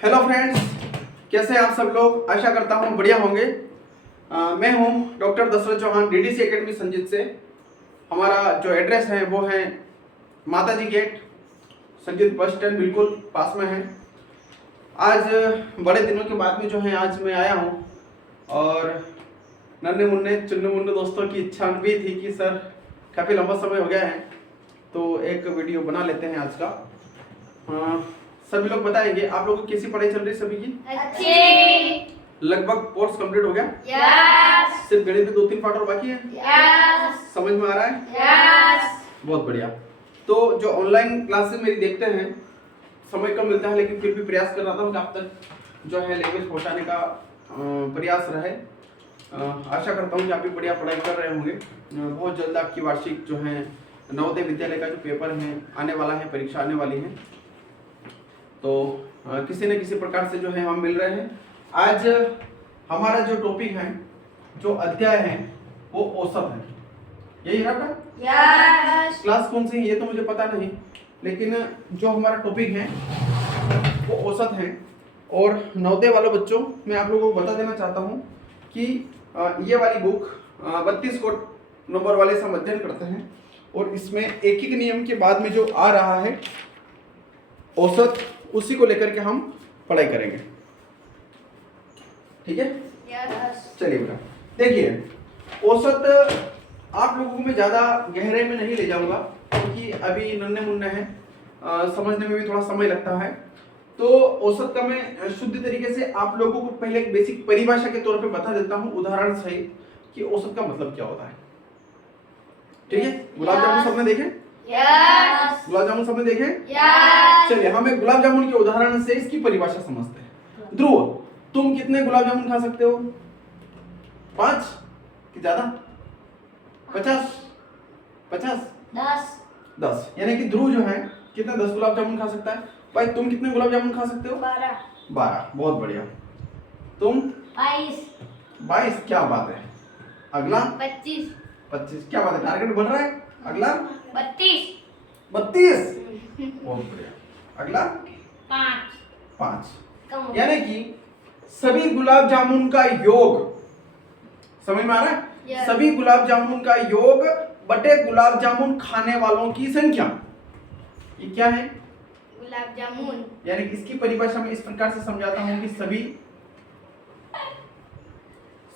Hello friends, कैसे हैं आप सब लोग। आशा करता हूँ बढ़िया होंगे। मैं हूँ doctor Dashrath Chauhan, DDC academy Sanjeet से। हमारा जो एड्रेस है वो है माताजी गेट, संजीत बस स्टैंड बिल्कुल पास में है। आज बड़े दिनों के बाद में जो है आज मैं आया हूँ और नन्हे मुन्ने चुन्ने मुन्ने दोस्तों की इच्छा भी थी कि सर काफ़ी लंबा समय हो गया है तो एक वीडियो बना लेते हैं आज का। सभी लोग बताएंगे आप लोगों की कैसी पढ़ाई चल रही है सभी की? अच्छी। लगभग कोर्स कंप्लीट हो गया? यस। सिर्फ गणित के 2-3 पार्ट और बाकी है? यस। समझ में आ रहा है? यस। बहुत बढ़िया। तो जो ऑनलाइन क्लासेस मेरी देखते हैं, समय कम मिलता है लेकिन फिर भी प्रयास कर रहा था कि आप तक जो है लैंग्वेज पहुंचाने का प्रयास रहे। आशा करता हूँ कि आप भी बढ़िया पढ़ाई कर रहे होंगे। बहुत जल्द आपकी वार्षिक जो है नवोदय विद्यालय का जो पेपर है आने वाला है, परीक्षा आने वाली है, तो किसी न किसी प्रकार से जो है हम मिल रहे हैं। आज हमारा जो टॉपिक है, जो अध्याय है वो औसत है। यही है ना? यस। क्लास कौन सी है ये तो मुझे पता नहीं, लेकिन जो हमारा टॉपिक है वो औसत है। और नवोदय वालों बच्चों, मैं आप लोगों को बता देना चाहता हूँ कि ये वाली बुक 32 को नंबर वाले से हम अध्ययन करते हैं और इसमें एक एक नियम के बाद में जो आ रहा है औसत, उसी को लेकर के हम पढ़ाई करेंगे। ठीक है? यस। चलिए बेटा, देखिए औसत आप लोगों को मैं ज्यादा गहरे में नहीं ले जाऊंगा क्योंकि अभी नन्हे मुन्ने हैं, समझने में भी थोड़ा समय लगता है। तो औसत का मैं शुद्ध तरीके से आप लोगों को पहले एक बेसिक परिभाषा के तौर पे बता देता हूं उदाहरण सहित कि औसत का मतलब क्या होता है। ठीक है? गुलाब जामुन सबने देखे? यस। गुलाब जामुन सबने देखे? यस। चलिए हम एक गुलाब जामुन के उदाहरण से इसकी परिभाषा समझते हैं। ध्रुव, तुम कितने गुलाब जामुन खा सकते हो? 5 कि ज्यादा? 50? 50? 10। यानी कि ध्रुव जो है कितने 10 गुलाब जामुन खा सकता है। भाई तुम कितने गुलाब जामुन खा सकते हो? 12। बहुत बढ़िया। तुम? 22। क्या बात है। अगला? 25। क्या बात है, टारगेट बढ़ रहा है। अगला? 32। बहुत बढ़िया। अगला? 5। यानी कि सभी गुलाब जामुन का योग, समझ में आ रहा है? Yes. सभी गुलाब जामुन का योग बटे गुलाब जामुन खाने वालों की संख्या। ये क्या है? गुलाब जामुन। यानी कि इसकी परिभाषा में इस प्रकार से समझाता हूं कि सभी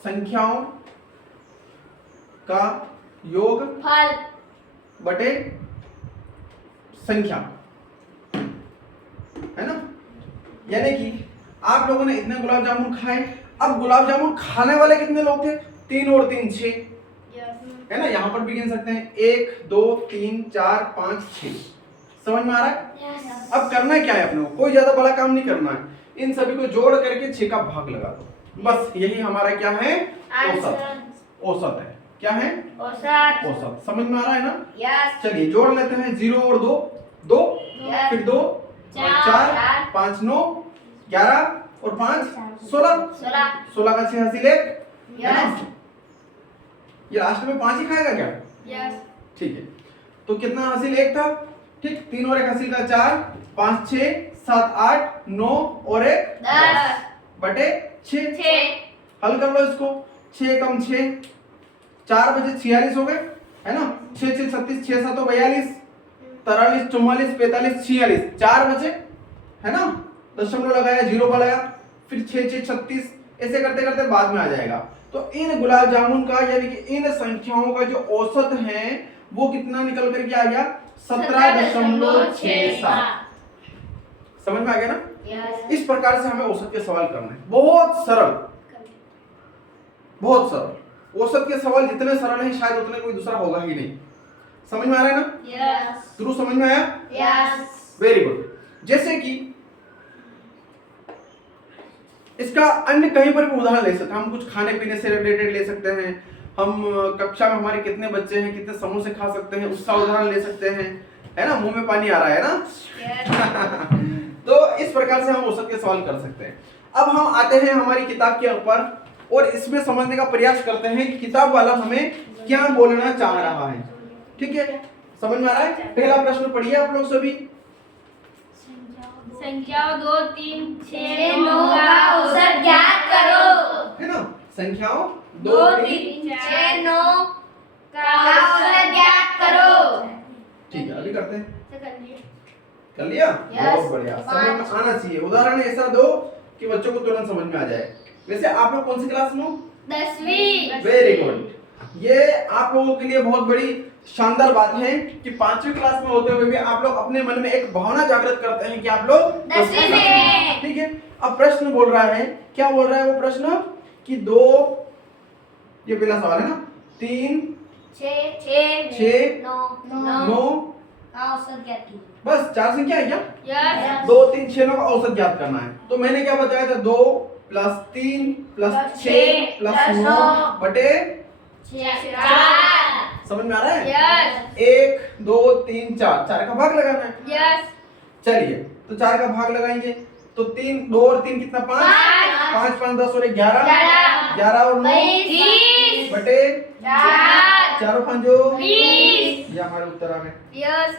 संख्याओं का योग फल बटे संख्या, है ना? यानी कि आप लोगों ने इतने गुलाब जामुन खाए, अब गुलाब जामुन खाने वाले कितने लोग थे? 3 और 3 6, है ना? यहां पर भी गिन सकते हैं 1 2 3 4 5 6। समझ में आ रहा है? Yes. अब करना क्या है अपने को, कोई ज्यादा बड़ा काम नहीं करना है। इन सभी को जोड़ करके 6 का भाग लगा दो, बस यही हमारा क्या है? औसत। औसत है। क्या है? औसत। समझ में आ रहा है ना? यस। चलिए जोड़ लेते हैं। 0 और 2 2, Yes. फिर 2 4 5 9 11 और 5 16। 16 का 6 हासिल 1, है ना? ये लास्ट में 5 ही खाएगा क्या? यस। ठीक है, तो कितना हासिल 1 था। ठीक, 3 और 1 हासिल का 4, 5 6 7 8 9 और 1 10 बटे 6। हल कर लो इसको। 6 कम 6, 4 बजे 46 हो गए, है ना? 6 6 36, 6 7 42, 43 44 45 46, 4 बचे, है ना? दशमलव लगाया, 0 का लगा, फिर 6 6 36, ऐसे करते करते बाद में आ जाएगा। तो इन गुलाब जामुन का यानी कि इन संख्याओं का जो औसत है वो कितना निकल करके आ गया? 17.67। समझ में आ गया ना? यस। इस प्रकार से हमें औसत के सवाल करने हैं। बहुत सरल, बहुत सरल। औसत के सवाल जितने सरल हैं शायद उतने कोई दूसरा होगा ही नहीं। समझ में आ रहा है ना? यस। शुरू समझ में आया? यस। Very good. जैसे कि इसका अन्य कहीं पर भी उदाहरण ले सकते हैं। हम कुछ खाने पीने से रिलेटेड ले सकते हैं। हम कक्षा में हमारे कितने बच्चे हैं, कितने समोसे खा सकते हैं, उसका उदाहरण ले सकते हैं, है ना? मुंह में पानी आ रहा है ना? तो इस प्रकार से हम औसत के सवाल कर सकते हैं। अब हम आते हैं हमारी किताब के ऊपर और इसमें समझने का प्रयास करते हैं कि किताब वाला हमें क्या बोलना चाह रहा है। ठीक है, समझ में आ रहा है? पहला प्रश्न पढ़िए आप लोग सभी। संख्याओं 2, 3, 6, 9 का औसत ज्ञात करो। है ना, संख्याओं 2, 3, 6, 9 का औसत ज्ञात करो। ठीक है, अभी करते हैं। कर लिए। कर लिया? Yes. बहुत बढ़िया, समझ में आना चाहिए। उदाहरण ऐसा दो कि बच्चों को तुरंत समझ में आ जाए। वैसे आप लोग कौन सी क्लास में हो? 10वीं। Very good. ये आप लोगों के लिए बहुत बड़ी शानदार बात है कि 5वीं क्लास में होते हुए भी आप लोग अपने मन में एक भावना जागृत करते हैं कि आप लोग 10वीं में हैं। ठीक है। अब प्रश्न बोल रहा है, क्या बोल रहा है वो प्रश्न कि 2, ये पहला सवाल है ना, 3, 6, 9 औसत ज्ञात कीजिए। बस 4 संख्या है क्या? यस। 2, 3, 6, 9 का औसत ज्ञात करना है। तो मैंने क्या बताया था? 2 + 3 + 6 + 9 बटे 4। समझ में आ रहा है? यस। 1, 2, 3, 4, 4 का भाग लगाना है। यस। चलिए, तो 4 का भाग लगाएंगे तो 3, 2 और 3 कितना? 5, 5, 5, 10 और 11, 11 और 9 30 बटे 4 4 और 5 जो 20। ये हमारे उत्तर आ गए। यस।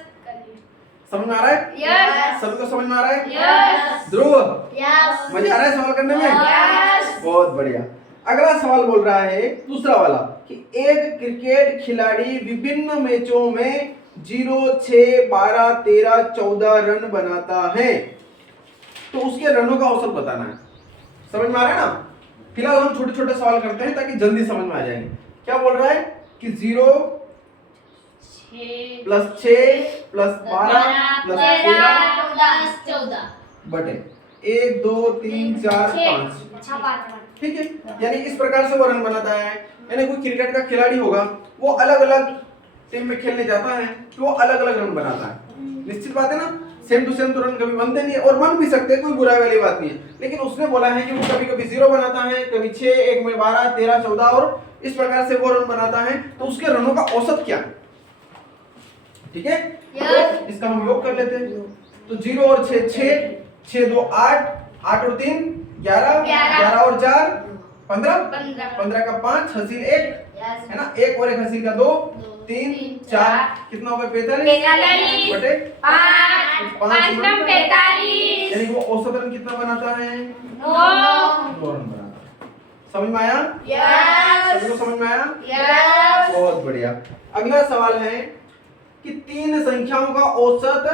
समझ में आ रहा है? यस। सभी को समझ में आ रहा है? यस। ध्रुव, यस। मजा आ रहा है सवाल करने में? यस। बहुत बढ़िया। अगला सवाल बोल रहा है, दूसरा वाला, कि एक क्रिकेट खिलाड़ी विभिन्न मैचों में 0, 6, 12, 13, 14 रन बनाता है, तो उसके रनों का औसत बताना है। समझ में आ रहा है ना? फिलहाल हम छोटे छोटे सवाल करते हैं ताकि जल्दी समझ में आ जाएंगे। क्या बोल रहा है कि 0 + 6 + 12 + 13 14 बटे 1, 2, 3, 4, 5। ठीक है, यानी इस प्रकार से वो रन बनाता है। यानी कोई क्रिकेट का खिलाड़ी होगा, वो अलग अलग टीम में खेलने जाता है तो वो अलग अलग रन बनाता है। निश्चित बात है ना, सेम टू सेम तो रन कभी बनते नहीं है, और बन भी सकते हैं, कोई बुराई वाली बात नहीं है। लेकिन उसने बोला है कि वो कभी कभी 0 बनाता है, कभी 6, एक में 12, 13, 14 और इस प्रकार से वो रन बनाता है, तो उसके रनों का औसत क्या है? ठीक है, तो इसका हम योग कर लेते हैं। तो 0 और 6, 6, 2 8, 8 और 3 11, 11 और 4 15, 15 का 5 हसील 1 है ना, 1 और 1 हसील का 2, 3, 4 कितना हो गया? 45 बटे 5 45। यानी वो औसत रन कितना बनाता है? 2 रन बनाता है। समझ में आया? यस। सभी को समझ में आया? यस। बहुत बढ़िया। अगला सवाल है कि 3 संख्याओं का औसत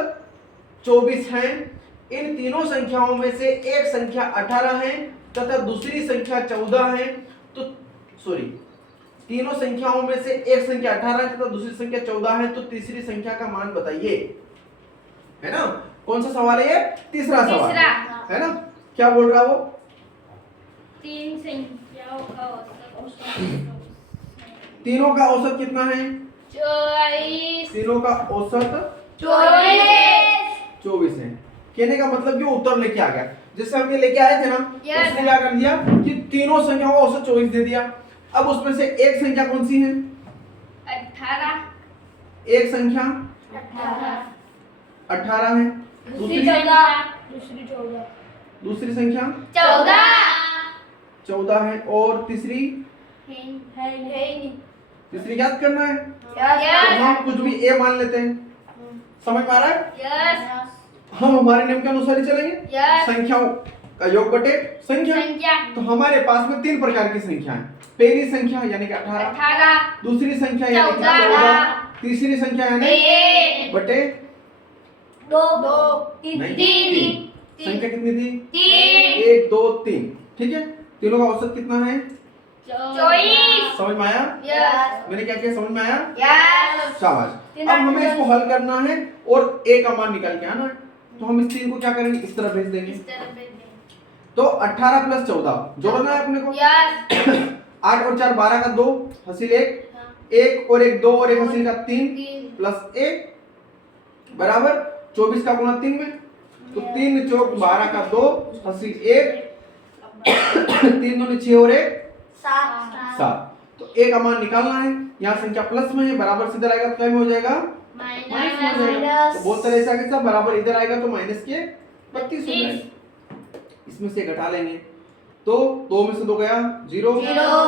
24 है। इन तीनों संख्याओं में से एक संख्या 18 है तथा दूसरी संख्या 14 है। तो सॉरी, तीनों संख्याओं में से एक संख्या 18 है तथा दूसरी संख्या 14 है, तो तीसरी संख्या का मान बताइए। है ना, कौन सा सवाल है ये? तीसरा सवाल है ना। क्या बोल रहा वो? 3 संख्याओं का औसत तीनों का औसत कितना है? 24। तीनों का औसत 24 है। कहने का मतलब कि वो उत्तर लेके आ गया। जैसे हम ये लेके आए थे ना, Yes. उसने क्या कर दिया कि तीनों संख्याओं का औसत 24 दे दिया। अब उसमें से एक संख्या कौन सी है? 18। एक संख्या 18 है। दूसरी 14। दूसरी संख्या 14 है और तीसरी याद करना है। तो हम कुछ भी ए मान लेते हैं। समझ में आ रहा है? यस। हम हमारे नियम के अनुसार ही चलेंगे। Yes. संख्याओं का योग बटे संख्या। तो हमारे पास में 3 प्रकार की संख्या है। पहली संख्या यानी कि 18, दूसरी संख्या यानी कि 14, तीसरी संख्या यानी बटे 2 नहीं, 3 संख्या कितनी थी? 3 1, 2, 3। ठीक है, तीनों का औसत कितना है? 24। समझ में आया? यस। मैंने क्या किया, समझ में आया? यस। शाबाश। अब हमें इसको हल करना है और ए का मान निकाल के आना है। तो हम इस 3 को क्या करेंगे? इस तरफ भेज देंगे। तो 18 + 14 जोड़ना है अपने को। यस। 8 और 4 12 का 2 हसील 1, 1 और 1 2 और 1 हसील का 3 प्लस 1 बराबर 24 का गुणा 3 में। तो 3 चौक 12 का 2 हसील 1 3 दूनी 6 और 1 7। तो ए का मान निकालना है। यहाँ संख्या प्लस में है, बराबर से इधर आएगा तो क्या में हो जाएगा? माइनस में हो जाएगा। तो बोलते रहे ऐसा कैसा, बराबर इधर आएगा तो माइनस के 32 हो जाएगा। इसमें से घटा लेंगे तो 2 में से 2 गया 0,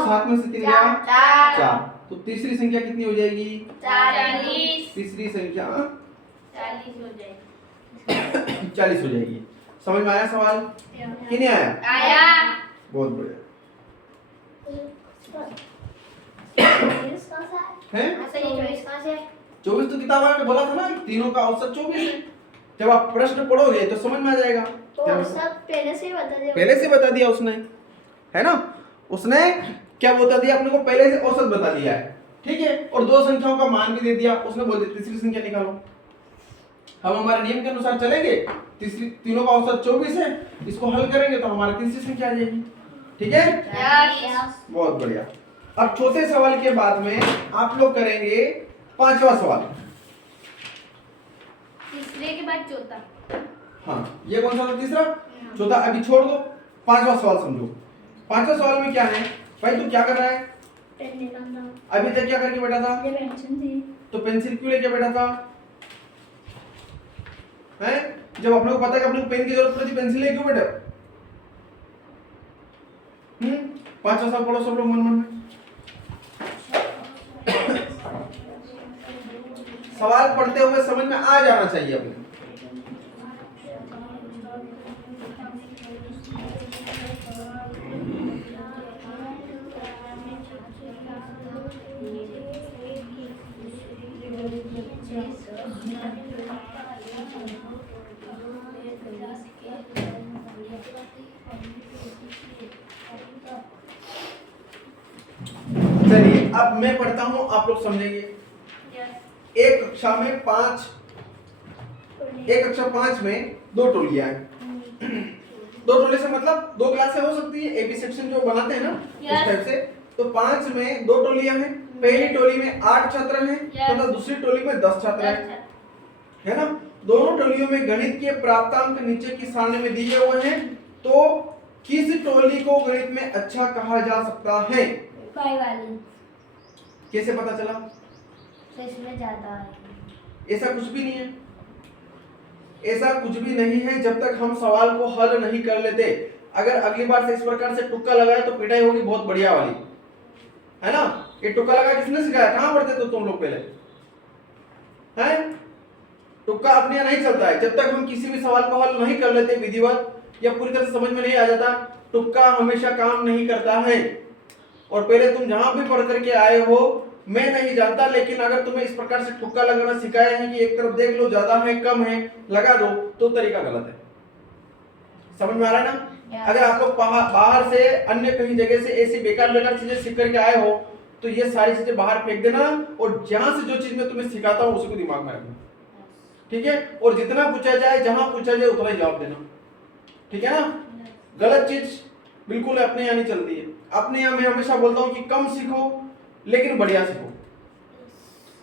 7 में से 3 गया 4। तो तीसरी संख्या कितनी हो जाएगी? 40। तीसरी संख्या 40 हो जाएगी। 40 हो जाएगी। समझ में आया सवाल कि नहीं आया? आया। बहुत बढ़िया है। 24 तो किताब में बोला था ना, तीनों का औसत 24 है। जब आप प्रश्न पढ़ोगे तो समझ में आ जाएगा। तो सब पहले से ही बता दिया। पहले से बता दिया उसने, है ना। उसने क्या बता दिया अपने को, पहले से औसत बता दिया है, ठीक है। और दो संख्याओं का मान भी दे दिया। उसने बोल दिया तीसरी संख्या निकालो। हम हमारे नियम के अनुसार चलेंगे। तीसरी, तीनों का औसत 24 है, इसको हल करेंगे तो हमारी तीसरी संख्या आ जाएगी, ठीक है। बहुत बढ़िया। अब चौथे सवाल के बाद में आप लोग करेंगे पांचवा सवाल। तीसरे के बाद चौथा। हाँ, ये कौन सा था? तीसरा। चौथा अभी छोड़ दो, पांचवा सवाल समझो। पांचवा सवाल में क्या है भाई, तू क्या कर रहा है? अभी तक क्या करके बैठा था? तो पेंसिल क्यों लेके बैठा था? हैं? जब अपने को पता है कि अपने को पेन की जरूरत पड़ती, पेंसिल लेके क्यों बैठा? पांचवा सवाल पढ़ो सब लोग मन मन में। सवाल पढ़ते हुए समझ में आ जाना चाहिए अपने। चलिए अब मैं पढ़ता हूं, आप लोग समझेंगे। एक कक्षा में 5 में 2 टोलियां हैं। 2 टोली से मतलब 2 क्लासें हो सकती है, एबी सेक्शन जो बनाते हैं ना उस टाइप से। तो 5 में 2 टोलियां हैं। पहली टोली में 8 छात्र हैं तथा दूसरी टोली में 10 छात्र हैं, है ना। दोनों टोलियों में गणित के प्राप्तांक नीचे की सारणी में दिए हुए हैं। तो किस टोली को गणित में अच्छा कहा जा सकता है? कैसे पता चला? तो इसमें ज्यादा है। ऐसा कुछ भी नहीं है, ऐसा कुछ भी नहीं है जब तक हम सवाल को हल नहीं कर लेते। अगर अगली बार से इस प्रकार से तुक्का लगाए तो पिटाई होगी बहुत बढ़िया वाली, है ना। ये तुक्का लगा किसने सिखाया? कहां पढ़ते तो तुम लोग पहले? हैं? तुक्का अपने यहाँ नहीं चलता है। जब तक हम किसी भी सवाल को हल नहीं कर लेते विधिवत या पूरी तरह से समझ में नहीं आ जाता, तुक्का हमेशा काम नहीं करता है। और पहले तुम जहां भी पढ़ करके आए हो, मैं नहीं जानता, लेकिन अगर तुम्हें इस प्रकार से तुक्का लगाना सिखाया है कि एक तरफ देख लो, ज्यादा है कम है लगा दो, तो तरीका गलत है। समझ में आ रहा है ना? अगर आप लोग बाहर से अन्य कहीं जगह से ऐसी बेकार चीजें सीख करके आए हो तो ये सारी चीजें बाहर फेंक देना, और जहां से जो चीज मैं तुम्हें सिखाता हूं उसी को दिमाग में रखना, ठीक है। और जितना पूछा जाए, जहां पूछा जाए उतना ही जवाब देना, ठीक है ना। गलत चीज बिल्कुल अपने यहाँ नहीं चलती है। अपने यहाँ मैं हमेशा बोलता हूँ कि कम सीखो लेकिन बढ़िया सीखो,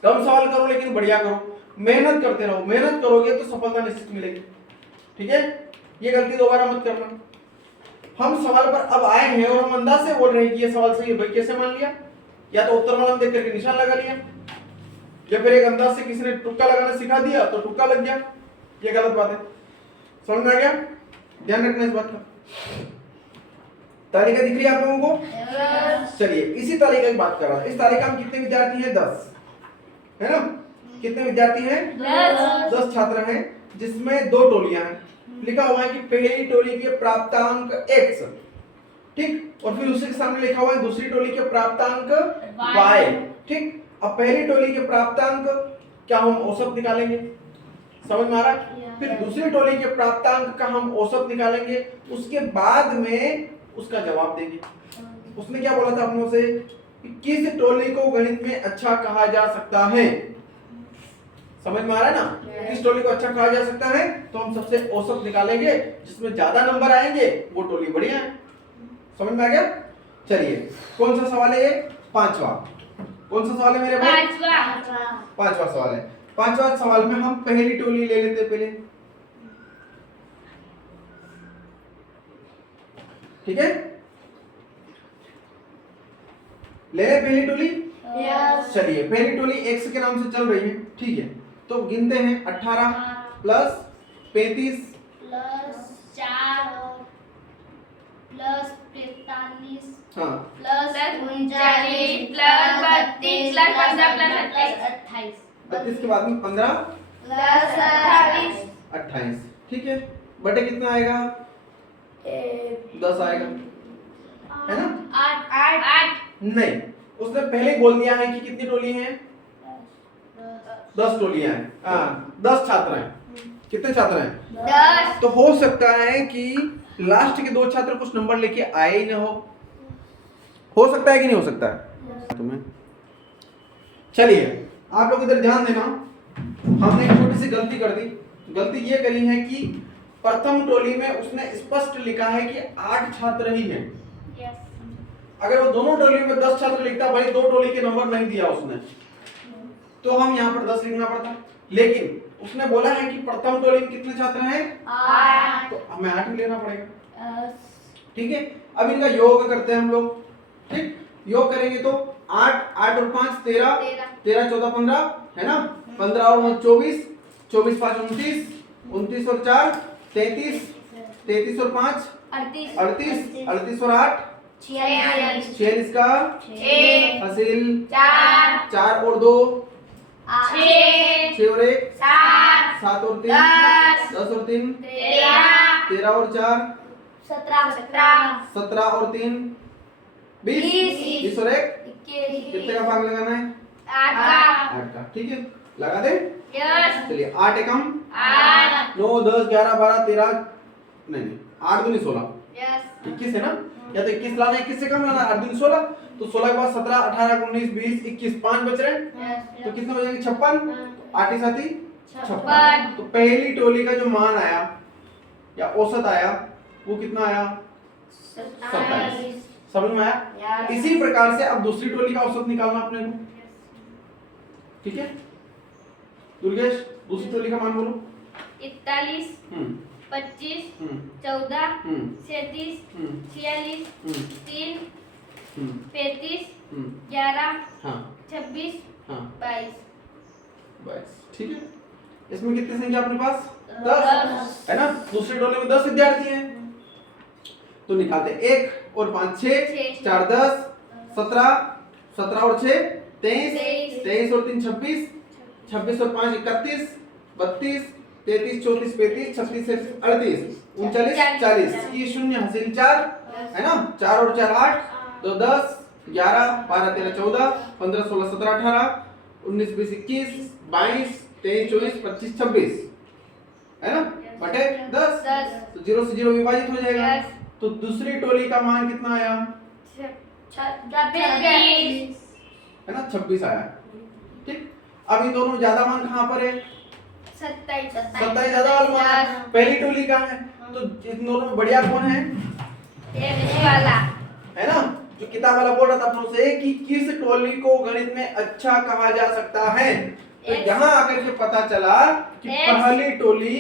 कम सवाल करो लेकिन बढ़िया करो, मेहनत करते रहो। मेहनत करोगे तो सफलता निश्चित मिलेगी, ठीक है। ये गलती दोबारा मत करना। हम सवाल पर अब आए हैं और हम अंदाज से बोल रहे हैं कि ये सवाल सही है। भाई कैसे मान लिया? या तो उत्तर वाला देख करके निशान लगा लिया, या फिर एक अंदाज से किसी ने तुक्का लगाना सिखा दिया तो तुक्का लग गया। ये गलत बात है। समझ में आ गया? ध्यान रखना इस बात का। तालिका दिख रही है आप लोगों को? चलिए इसी तालिका की बात कर रहा हूं। इस तालिका में कितने विद्यार्थी हैं? 10, है ना। कितने विद्यार्थी हैं? 10 छात्र हैं, जिसमें 2 टोलियां हैं। लिखा हुआ है कि पहली टोली के प्राप्तांक x, ठीक। और फिर उसी के सामने लिखा हुआ है दूसरी टोली के प्राप्तांक y, ठीक। अब पहली टोली के प्राप्तांक क्या हम औसत निकालेंगे? समझ में आ रहा है? फिर दूसरी टोली के प्राप्तांक का हम औसत निकालेंगे, उसके बाद में उसका जवाब देंगे। उसने क्या बोला था अपनों से कि किस टोली को गणित में अच्छा कहा जा सकता है? समझ में आ रहा है ना? किस टोली को अच्छा कहा जा सकता है, तो हम सबसे औसत निकालेंगे, जिसमें ज्यादा नंबर आएंगे वो टोली बढ़िया है। समझ में आ गया? चलिए कौन सा सवाल है ये? 5वां। कौन सा सवाल है मेरे भाई? 5वां सवाल है। 5वां सवाल में हम पहली टोली ले लेते पहले, ठीक है। ले पहली टोली। चलिए पहली टोली x के नाम से चल रही है, ठीक है। तो गिनते हैं 18 प्लस 35 प्लस 4 प्लस 45 हाँ प्लस 39 प्लस 32 प्लस 15 प्लस 28 32 के बाद में 15 प्लस 28 28, ठीक है। बटे कितना आएगा? 10 आएगा, है ना? 8 नहीं, उसने पहले बोल दिया है कि कितनी टोली हैं? 10 टोलियां हैं। हाँ, 10 छात्र हैं। कितने छात्र हैं? 10 तो हो सकता है कि लास्ट के 2 छात्र कुछ नंबर लेके आए ही ना हो सकता है कि नहीं हो सकता है तुम्हें? चलिए आप लोग इधर ध्यान देना, हमने एक छोटी सी गलती कर दी। गलती ये करी है कि प्रथम टोली में उसने स्पष्ट लिखा है कि 8 छात्र ही हैं। अगर वो दोनों टोली में 10 छात्र लिखता, भाई 2 टोली के नंबर नहीं दिया उसने, तो हम यहाँ पर 10 लिखना पड़ता। लेकिन उसने बोला है कि प्रथम टोली में कितने छात्र हैं? 8 तो हमें 8 ही लेना पड़ेगा। ठीक है, अब इनका योग करते हैं हम लोग। ठीक, योग करेंगे तो 8 और 5 13, 13 14 15, है ना? 15 और 9 24, 24 5 29, 29 और 4 33, 33 और 5 38 38, 38 और 8 46 46 का 6 हासिल 4 4 और 2 6 6 और 1 7 7 और 3 10 10 और 3 13 13 और 4 17 17 और 3 20 20 20 और 1 कितने का भाग लगाना है? 8 का। ठीक है, लगा दे। चलिए 8 एकम 9 10 11 12 13, नहीं 8 दूनी 16, 21 है ना? या तो 21 लाना, 21 से कम लाना, 8 दूनी 16, तो 16 के बाद 17 18 19 20 21 5 बच रहे हैं, तो कितने बचेंगे? 56। 8 ही 7 56। तो पहली टोली का जो मान आया या औसत आया वो कितना आया? 27। समझ में आया? इसी प्रकार से अब दूसरी टोली का औसत निकालना अपने को। ठीक है दुर्गेश, दूसरी टोली का मान बोलो। 41 हम्म 25 हम्म 14 हम्म 37 हम्म 46 हम्म 3 हम्म 35 हम्म 11 हाँ 26 हाँ 22 बस ठीक है। इसमें कितनी संख्या अपने पास? 10 10 है ना? दूसरी टोली में 10 विद्यार्थी हैं, तो निकालते 1 और 5 6 4 10 17 17 और 6 23 23 और 3 26 26 और 5 31 32 33 34 35 36 से 38 39 40 ये शून्य हासिल 4 है ना? 4 और 4 8 2 10 11 12 13 14 15 16 17 18 19 20 21 22 23 24 25 26 है ना? बटे 10 तो 0 से 0 विभाजित हो जाएगा। तो दूसरी टोली का मान कितना आया? 26 है ना? 26 आया। ठीक, अब इन दोनों में ज्यादा मान कहाँ पर है? 27 ज्यादा वाला मान पहली टोली का है, तो इन दोनों में बढ़िया कौन है? वाला है ना? जो किताब वाला बोल रहा था अपनों से कि किस टोली को गणित में अच्छा कहा जा सकता है, तो यहाँ आकर के पता चला कि पहली टोली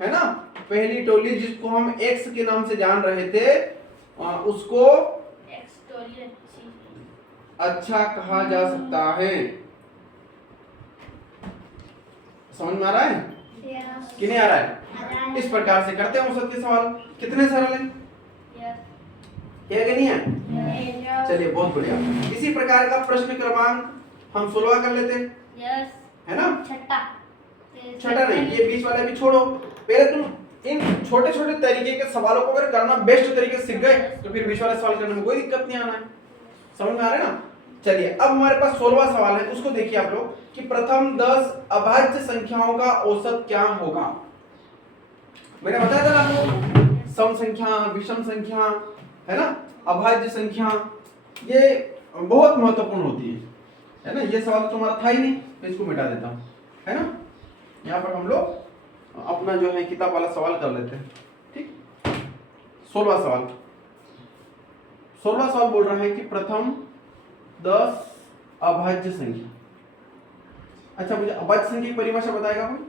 है ना, पहली टोली जिसको हम एक्स के नाम से जान रहे थे उसको अच्छा कहा जा सकता है। समझ में आ रहा है कि नहीं आ रहा है? इस प्रकार से करते हैं औसत के सवाल। कितने सरल हैं? क्या नहीं है? चलिए बहुत बढ़िया। इसी प्रकार का प्रश्न क्रमांक हम 16 कर लेते हैं, है ना? छठा नहीं, ये बीच वाले भी छोड़ो। पहले तुम इन छोटे छोटे तरीके के सवालों को अगर करना बेस्ट तरीके से सीख गए तो फिर बीच वाले सवाल करने में कोई दिक्कत नहीं आना है। समझ में आ रहा है ना? चलिए अब हमारे पास 16वां सवाल है, उसको देखिए आप लोग कि प्रथम 10 अभाज्य संख्याओं का औसत क्या होगा। मैंने बताया था ना आपको, सम संख्या, विषम संख्या, है ना, अभाज्य संख्या, ये बहुत महत्वपूर्ण होती है ना? ये सवाल तुम्हारा था ही नहीं, तो इसको मिटा देता हूं, है ना? यहाँ पर हम लोग अपना जो है किताब वाला सवाल कर लेते हैं। ठीक, 16वां सवाल। 16वां सवाल बोल रहा है कि प्रथम 10 अभाज्य संख्या। अच्छा, मुझे अभाज्य संख्या की परिभाषा बताएगा कोई?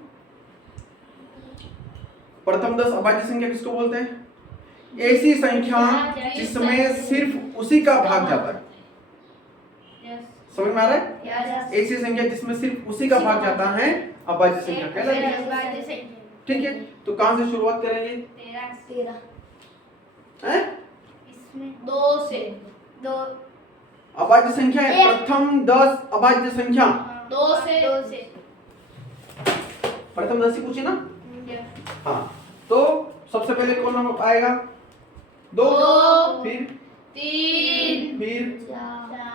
प्रथम 10 अभाज्य संख्या किसको बोलते हैं? ऐसी संख्या जिसमें सिर्फ उसी का भाग जाता है। समझ में आ रहा है? ऐसी संख्या जिसमें सिर्फ उसी का भाग जाता है अभाज्य संख्या कहलाती है। ठीक है, तो कहां से शुरुआत करेंगे? 13 हैं? इसमें 2 से 2 अभाज्य संख्या है। प्रथम 10 अभाज्य संख्या 2 से प्रथम 10 ही पूछे ना? हाँ, तो सबसे आएगा? 2, 2, फिर 3, फिर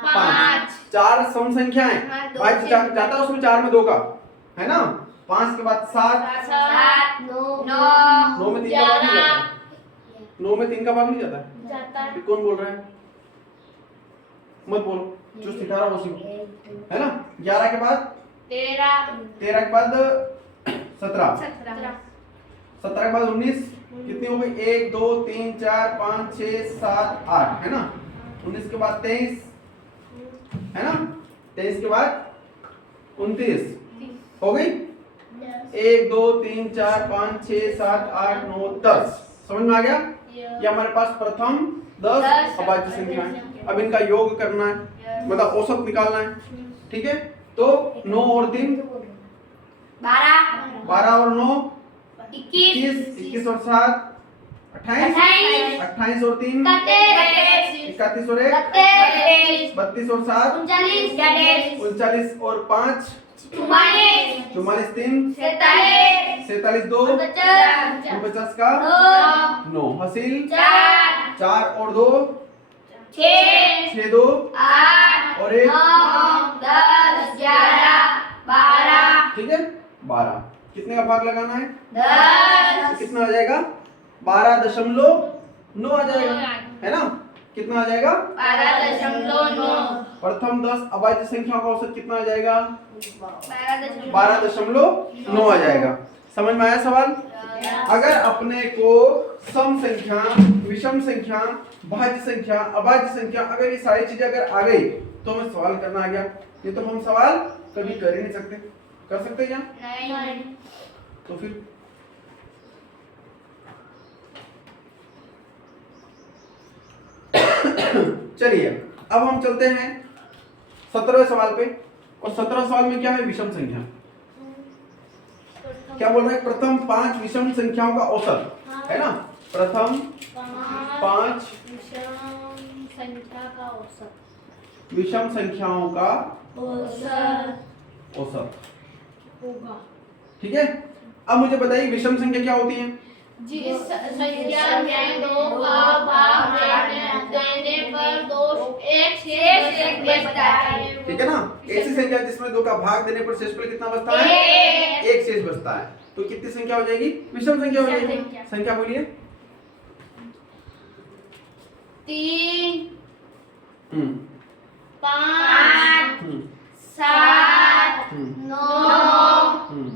5, 4 सम संख्याएं। हाँ, दो भाई से- जाता है उसमें 4 में 2 का, है ना? 5 के बाद 7, 7, 9, 9 में 3 का भाग नहीं जाता, 9 में 3 का भाग नहीं जाता है। जाता है। फिर कौन बोल रहा है? मत बोलो, जो सिखा रहा उसी को, है ना? 11 के बाद 13, 13 के बाद 17, 17, 17 के बाद 19, कितनी हो गई? 1 2 3 4 5 6 7 8, है ना? 19 के बाद 23, है ना? 23 के बाद 29 हो गई। 1 2 3 4 5 6 7 8 9 10, समझ में आ गया? ये हमारे पास प्रथम 10 अभाज्य संख्या है। अब इनका योग करना है, मतलब औसत निकालना है, ठीक है? तो 9 और 3 12, 12 और 9 21, 21 और 7 28, 28 और 3 31 और 1 32 और 7 39 और 5 44 3 47 2 49 का 9 हासिल 4 और 2 6 2 और 1, ठीक है? 12 कितने का भाग लगाना है? तो कितना आ जाएगा? 12.9 आ जाएगा, है ना? कितना आ जाएगा? 12.9 प्रथम 10 अभाज्य संख्याओं का औसत कितना आ जाएगा? 12.9 12.9 आ जाएगा। समझ में आया सवाल? अगर अपने को सम संख्या, विषम संख्या, भाज्य संख्या, अभाज्य संख्या, अगर ये सारी चीजें अगर आ गई तो हमें सवाल करना आ गया। ये तो हम सवाल कभी कर ही नहीं सकते। कर सकते क्या? नहीं। तो फिर चलिए अब हम चलते हैं 17वें सवाल पे। और 17वें सवाल में क्या है? विषम संख्या। क्या बोल रहे हैं? प्रथम 5 विषम संख्याओं का औसत, है ना? प्रथम 5 संख्या का औसत विषम संख्याओं का औसत औसत, होगा। ठीक है? अब मुझे बताइए विषम संख्या क्या होती है? जिस संख्या में 2 का भाग देने पर 2 एक शेष बचता है। ठीक है ना? ऐसी संख्या जिसमें 2 का भाग देने पर शेषफल कितना बचता है? एक शेष बचता है। तो कितनी संख्या हो जाएगी? विषम संख्या हो जाएगी। संख्या बोलिए। 3 हम्म 5 हम्म 7 हम्म 9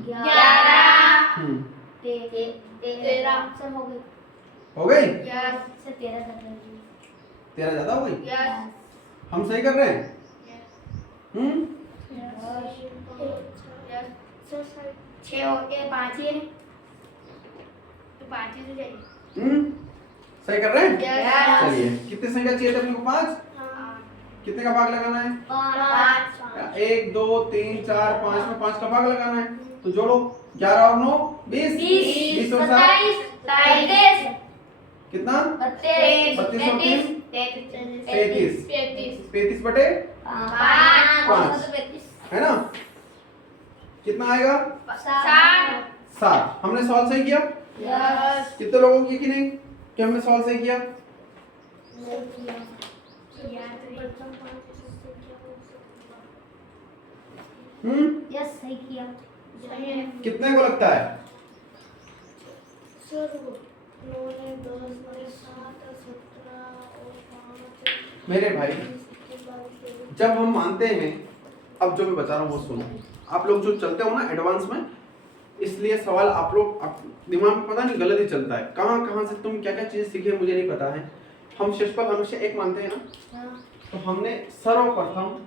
11 हम्म 13 सब हो गई। हो गई? से 13 तक 13 ज्यादा हो गई? यस हम सही कर रहे हैं? हम्म 6 हो गए 5 ही है तो 5 ही तो चाहिए। सही कर रहे हैं? Yes. चलिए कितनी संख्या चाहिए थे अपने को? 5। कितने का भाग लगाना है? 5 1 2 3 4 5 में 5 का भाग लगाना है। तो जोड़ो 11 और 9 20 20 और 7 27 कितना? 32 32 और 3 33 35 बटे 5 है ना? कितना आएगा? 7। हमने सवाल सही किया? यस कितने लोगों की कि नहीं कि हमने सवाल सही किया? यस सही किया। कितने को लगता है? मेरे भाई जब हम मानते हैं, अब जो मैं बता रहा हूँ वो सुनो। आप लोग जो चलते हो ना एडवांस में, इसलिए सवाल आप लोग दिमाग में पता नहीं गलत ही चलता है। कहाँ कहाँ से तुम क्या क्या चीजें सीखे मुझे नहीं पता है। हम शेषफल हमेशा एक मानते हैं ना, तो हमने सर्वप्रथम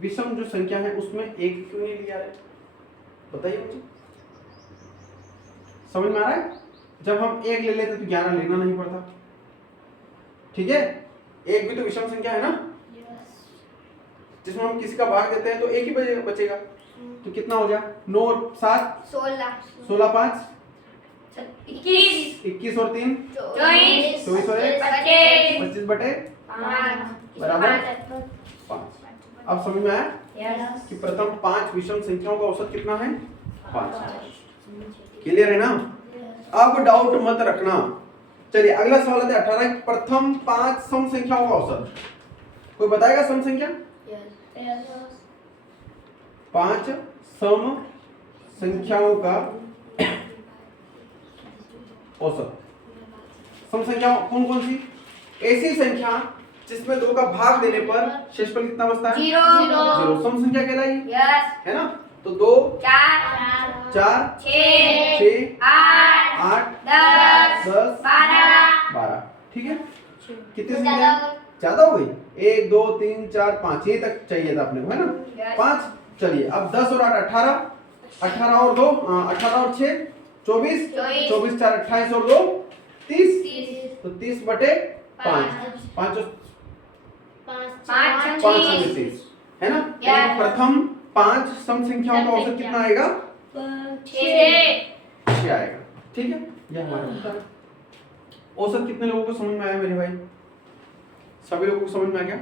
विषम जो संख्या है उसमें एक क्यों नहीं लिया है? बताइए मुझे, समझ में आ रहा है? जब हम एक ले लेते तो 11 लेना नहीं पड़ता, ठीक है? एक भी तो विषम संख्या है ना, जिसमें हम किसी का भाग देते हैं तो एक ही बचेगा। तो कितना हो गया? 9 और 7 16 5 21 और 3 24 और 1 25 बटे बराबर 5। अब समझ में आया कि प्रथम 5 विषम संख्याओं का औसत कितना है? 5। क्लियर है ना? अब डाउट मत रखना चलिए अगला सवाल है 18 प्रथम 5 सम संख्याओं का औसत। कोई बताएगा सम संख्या? 5 सम संख्याओं का औसत। सम संख्या कौन कौन सी? ऐसी संख्या जिसमें 2 का भाग देने पर शेषफल कितना बचता है? 0। सम संख्या कहलाएगी, है ना? तो 2 4 6 8 10 12। ठीक है, कितनी संख्या ज्यादा हो गई? 1 2 3 4 5 ये तक चाहिए था अपने को, है ना? 5। चलिए अब 10 और 8 18, 18 और 2 18 और 6 24, 24 4 28 और 2 30। तो 30 बटे 5 5 30, है ना? यानी प्रथम 5 सम संख्याओं का औसत कितना आएगा? 6 आएगा। ठीक है, ये हमारा उत्तर है। औसत कितने लोगों को समझ में आया मेरे भाई? सभी लोगों को समझ में आ गया?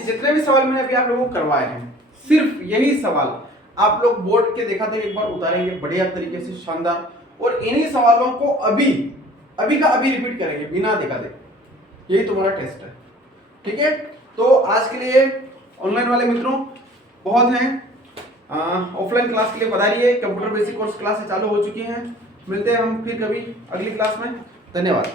जितने भी सवाल मैंने अभी आप लोगों को करवाए हैं, सिर्फ यही सवाल आप लोग बोर्ड के देखा था एक बार उतारेंगे बढ़िया तरीके से, शानदार, और इन्हीं सवालों को अभी का अभी रिपीट करेंगे बिना देखा देखे। यही तुम्हारा टेस्ट है। ठीक है, तो आज के लिए ऑनलाइन वाले मित्रों बहुत हैं, ऑफलाइन क्लास के लिए बताइए। कंप्यूटर बेसिक कोर्स क्लास चालू हो चुकी हैं। मिलते हैं हम फिर कभी अगली क्लास में। धन्यवाद।